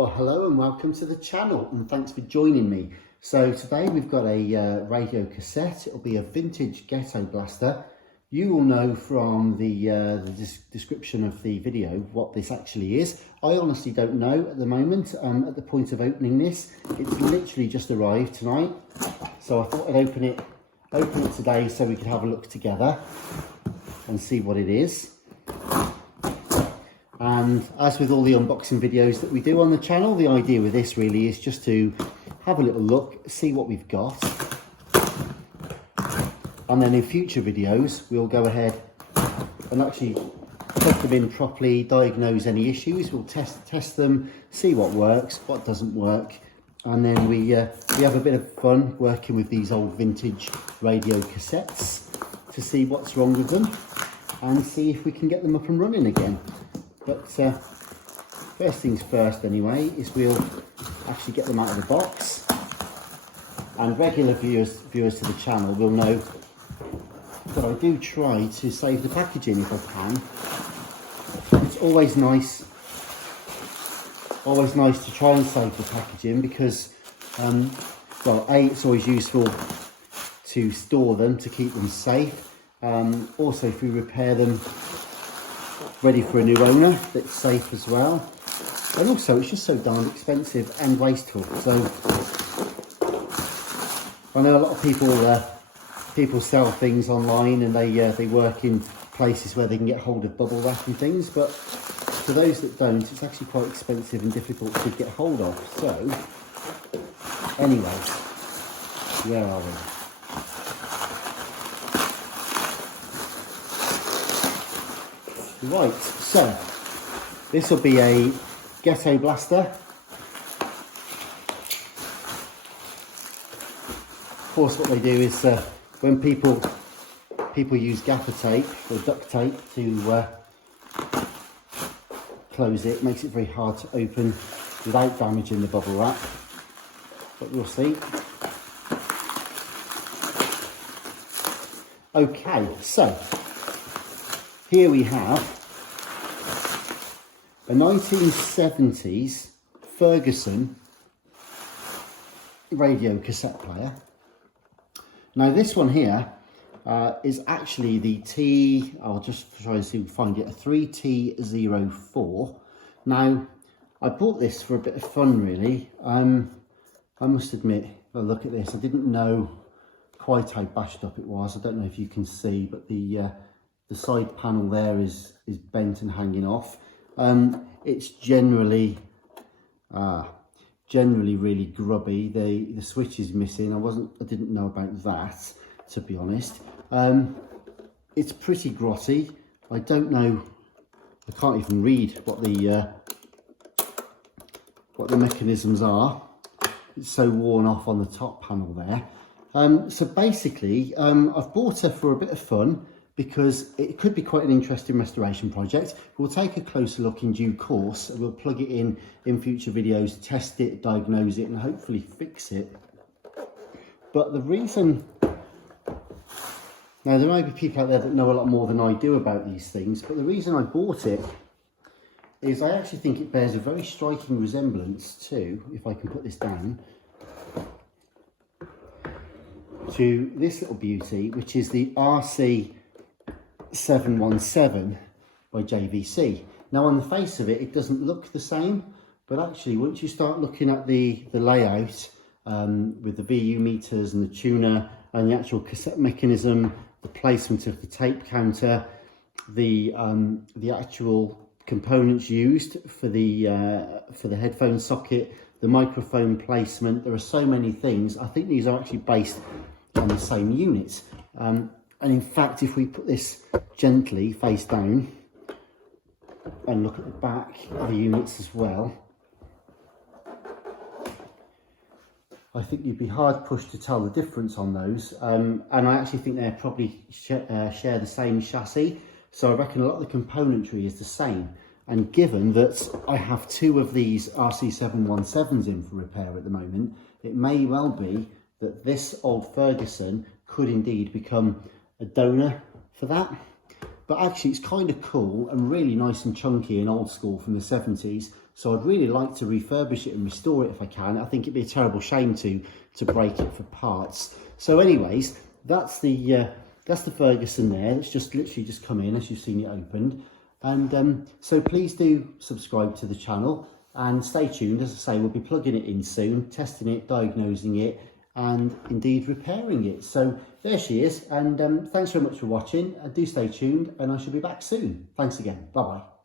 Well, hello and welcome to the channel, and thanks for joining me. So today we've got a radio cassette. It'll be a vintage ghetto blaster. You will know from the description of the video what this actually is. I honestly don't know at the moment. At the point of opening this, it's literally just arrived tonight. So I thought I'd open it today so we could have a look together and see what it is. And as with all the unboxing videos that we do on the channel, the idea with this really is just to have a little look, see what we've got. And then in future videos, we'll go ahead and actually put them in properly, diagnose any issues. We'll test them, see what works, what doesn't work. And then we have a bit of fun working with these old vintage radio cassettes to see what's wrong with them and see if we can get them up and running again. But first things first anyway, is we'll actually get them out of the box. And regular viewers to the channel will know that I do try to save the packaging if I can. It's always nice to try and save the packaging because, well, A, it's always useful to store them, to keep them safe. Also, if we repair them, ready for a new owner, that's safe as well. And also it's just so darn expensive and wasteful. So I know a lot of people sell things online and they work in places where they can get hold of bubble wrap and things, but for those that don't, it's actually quite expensive and difficult to get hold of. So anyway, where are we? Right, so this will be a ghetto blaster. Of course, what they do is when people use gaffer tape or duct tape to close it, makes it very hard to open without damaging the bubble wrap. But we'll see. Okay, so here we have a 1970s Ferguson radio cassette player. Now this one here is actually the I'll just try and see if we can find it, a 3T04. Now I bought this for a bit of fun really. I must admit, if I look at this, I didn't know quite how bashed up it was. I don't know if you can see, but the side panel there is bent and hanging off. It's generally really grubby. The switch is missing. I didn't know about that, to be honest. It's pretty grotty. I don't know. I can't even read what the mechanisms are. It's so worn off on the top panel there. So basically, I've bought her for a bit of fun, because it could be quite an interesting restoration project. We'll take a closer look in due course, and we'll plug it in future videos, test it, diagnose it, and hopefully fix it. But the reason, now there may be people out there that know a lot more than I do about these things, but the reason I bought it is I actually think it bears a very striking resemblance to, if I can put this down, to this little beauty, which is the RC-717 by JVC. Now on the face of it, it doesn't look the same, but actually once you start looking at the layout with the VU meters and the tuner and the actual cassette mechanism, the placement of the tape counter, the actual components used for the headphone socket, the microphone placement, there are so many things. I think these are actually based on the same unit. And in fact, if we put this gently face down and look at the back of the units as well, I think you'd be hard pushed to tell the difference on those. And I actually think they probably share the same chassis. So I reckon a lot of the componentry is the same. And given that I have two of these RC-717s in for repair at the moment, it may well be that this old Ferguson could indeed become a donor for that. But actually it's kind of cool and really nice and chunky and old school from the 70s. So I'd really like to refurbish it and restore it if I can. I think it'd be a terrible shame to break it for parts. So anyways, that's the Ferguson there. It's just literally just come in, as you've seen it opened. And so please do subscribe to the channel and stay tuned. As I say, we'll be plugging it in soon, testing it, diagnosing it, and indeed repairing it. So there she is, and thanks very much for watching. Do stay tuned, and I shall be back soon. Thanks again. Bye bye.